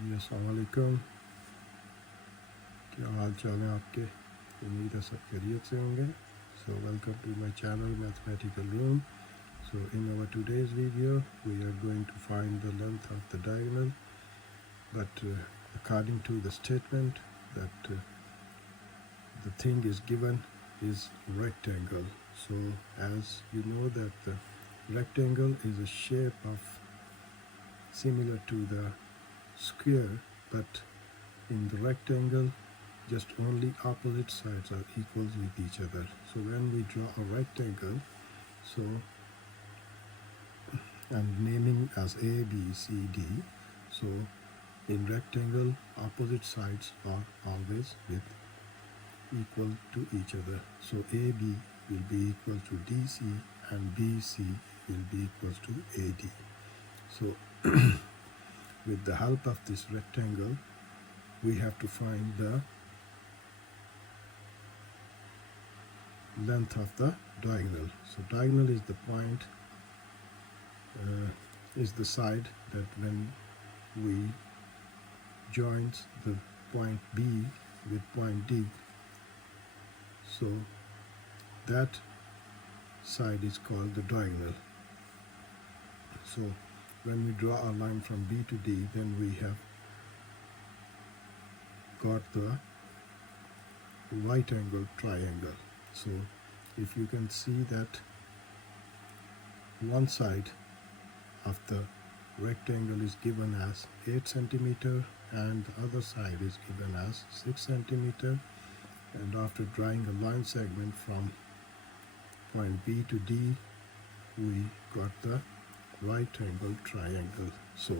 जी अस्सलाम वालेकुम। क्या हाल चाल है आपके? उम्मीद है सब खैरियत से होंगे। So welcome to my channel Mathematical Room. So in our today's video we are going to find the length of the diagonal, but according to the statement that the thing is given is rectangle. So as you know that the rectangle is a shape of similar to the square, but in the rectangle just only opposite sides are equal with each other. So when we draw a rectangle, so I'm naming as A, B, C, D. So in rectangle opposite sides are always with equal to each other. So AB will be equal to DC and BC will be equal to AD. So with the help of this rectangle we have to find the length of the diagonal. So diagonal is the point, is the side that when we join the point B with point D, so that side is called the diagonal. So when we draw a line from B to D, then we have got the right angle triangle. So if you can see that one side of the rectangle is given as 8 centimeter and the other side is given as 6 centimeter, and after drawing a line segment from point B to D we got the right angle triangle. So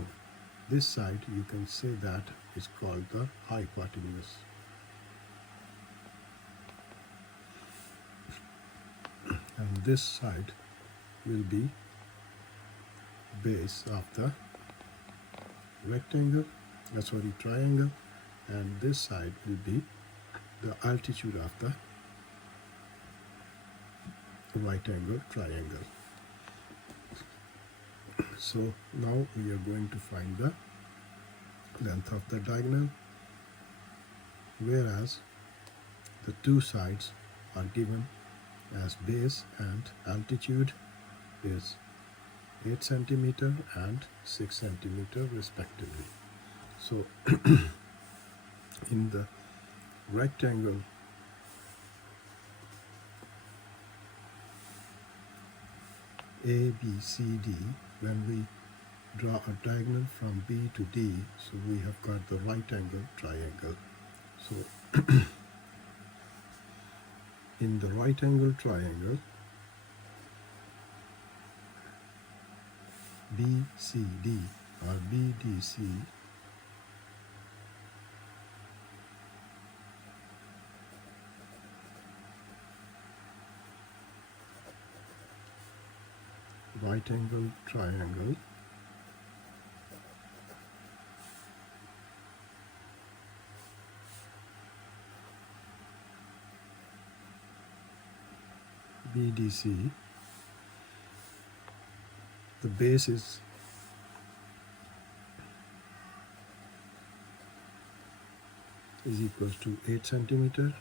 this side you can say that is called the hypotenuse. And this side will be base of the rectangle, triangle, and this side will be the altitude of the right angle triangle. So now we are going to find the length of the diagonal, whereas the two sides are given as base and altitude is 8 centimeter and 6 centimeter respectively. So in the rectangle A, B, C, D, when we draw a diagonal from B to D, so we have got the right angle triangle. So in the right angle triangle BCD or BDC, right angle triangle, BDC, the base is equals to 8 centimeter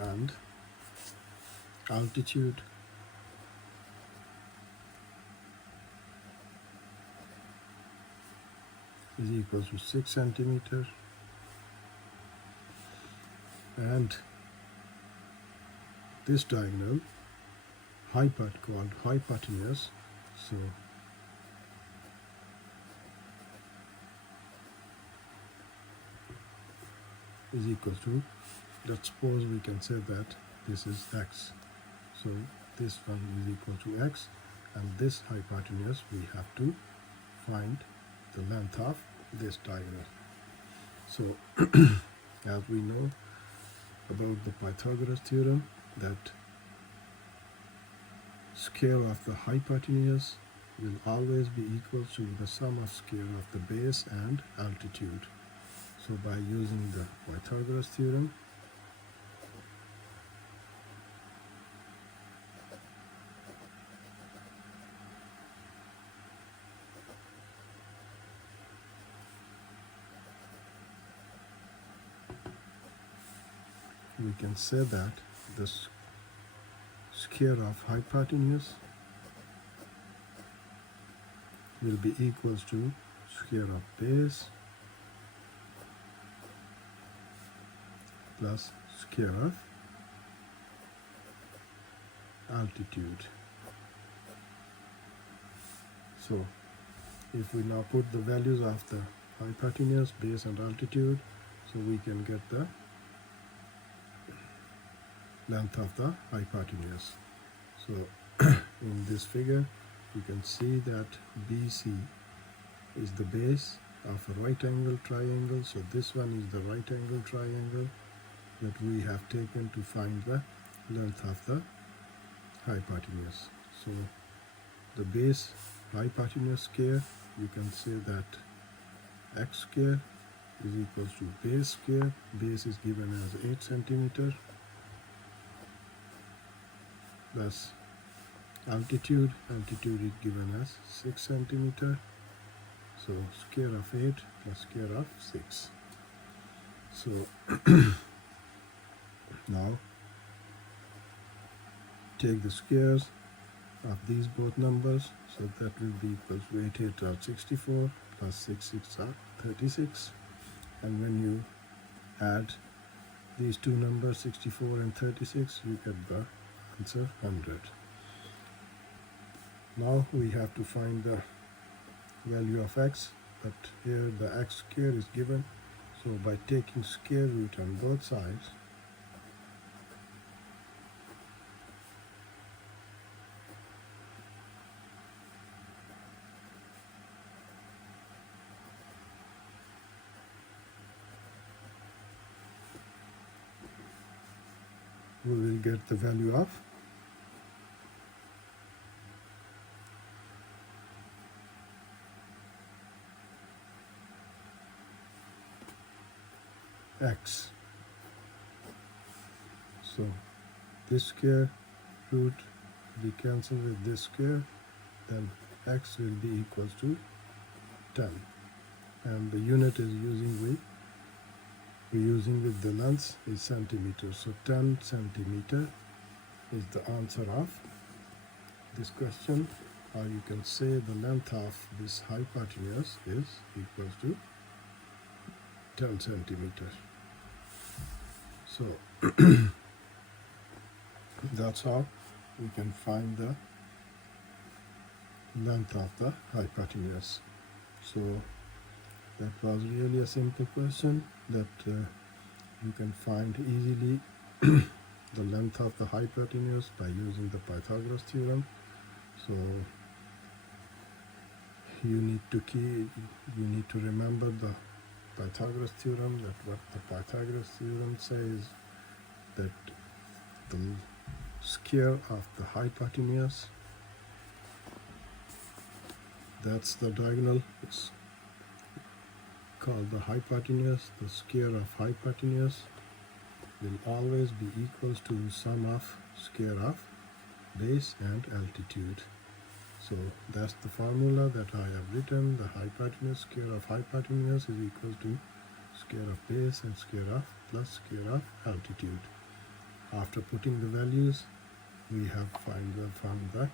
and altitude is equals to 6 centimeter, and this diagonal called hypotenuse, so is equal to, let's suppose we can say that this is x, so this one is equal to x, and this hypotenuse we have to find the length of this diagonal. So as we know about the Pythagoras theorem, that square of the hypotenuse will always be equal to the sum of square of the base and altitude. So by using the Pythagoras theorem, we can say that the square of hypotenuse will be equals to square of base plus square of altitude. So if we now put the values of the hypotenuse, base and altitude, so we can get the length of the hypotenuse. So in this figure you can see that BC is the base of a right angle triangle. So this one is the right angle triangle that we have taken to find the length of the hypotenuse. So the base hypotenuse square, you can say that x square is equals to base square. Base is given as 8 centimeter plus altitude. Altitude is given as 6 centimeter. So square of 8 plus square of 6. So now take the squares of these both numbers. So that will be equals to 8 8 are 64 plus 6 6 are 36. And when you add these two numbers 64 and 36, you get the answer 100. Now we have to find the value of x, but here the x square is given. So by taking square root on both sides, we will get the value of x. So this square root will be cancelled with this square, then x will be equals to 10, and the unit is we're using with the length is centimeters. So 10 centimeter is the answer of this question, or you can say the length of this hypotenuse is equals to 10 centimeters. So that's how we can find the length of the hypotenuse. So that was really a simple question that you can find easily the length of the hypotenuse by using the Pythagoras theorem. So you need to remember the Pythagoras theorem, that what the Pythagoras theorem says, that the square of the hypotenuse, that's the diagonal, it's called the hypotenuse. The square of hypotenuse will always be equals to sum of square of base and altitude. So that's the formula that I have written. The hypotenuse, square of hypotenuse is equal to square of base and square of plus square of altitude. After putting the values, we have found the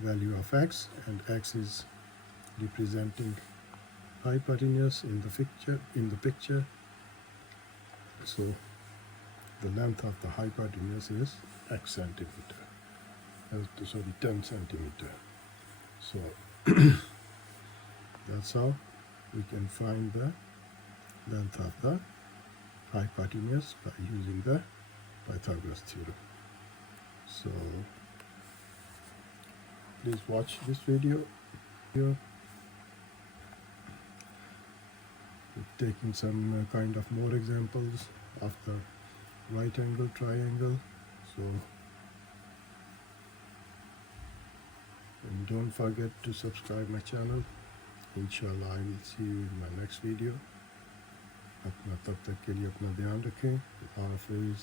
value of x, and x is representing hypotenuse in the picture. So the length of the hypotenuse is x centimeter. Sorry, 10 centimeter. So that's how we can find the length of the hypotenuse by using the Pythagoras theorem. So please watch this video. We're taking some kind of more examples of the right angle triangle. So and don't forget to subscribe my channel. Inshallah I will see you in my next video. अपना तब तक के लिए अपना ध्यान रखें। हाफिज़।